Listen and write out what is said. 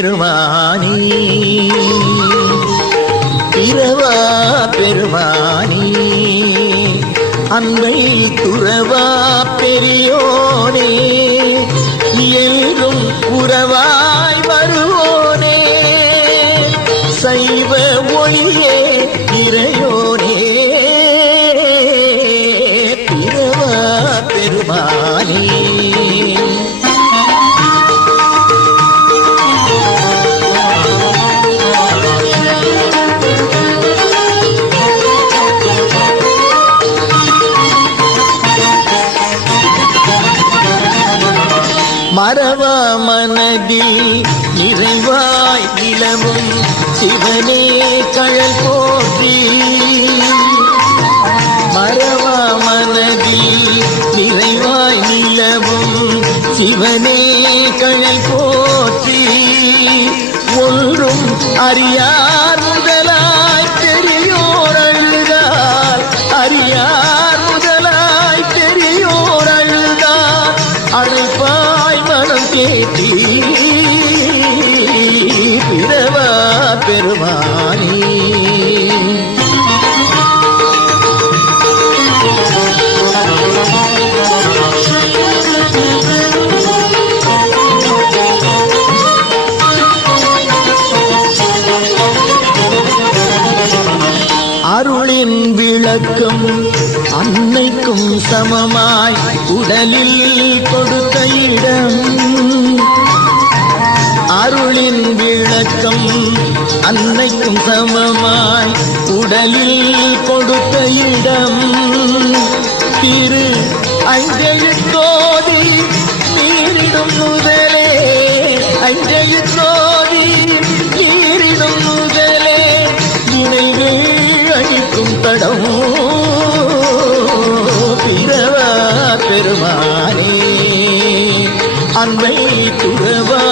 பெருமானி பிறவா பெருமானி அன்பை துறவா பெரியோனே ஏறும் உறவாய் வருவோனே சைவ ஒளியே இறையோனே பிறவா பெருமானி மறவா மனதில் நிறைவாய் நிலவும் சிவனே கழல் போற்றி மறவா மனதில் நிறைவாய் நிலவும் சிவனே கழல் போற்றி ஒன்றும் அறியார் முதலாய் பெரியோர் அழுதார் அறியார் முதலாய் பெரியோர் அழுதார் அழைப்பாய் மனம் கேட்டி பிறவா பெருமானி அருளின் விளக்கம் அன்னைக்கும் சமமாய் உடலில் கொடுத்த இடம் அருளின் விளக்கம் அன்னைக்கும் சமமாய் உடலில் கொடுத்த இடம் திரு அஞ்செழுத்தோதி நீரிடும் முதலே அஞ்செழுத்தோதி நீரிடும் முதலே நினைவே அழிக்கும் தடம் பிறவா பெருமானே அன்பை துறவா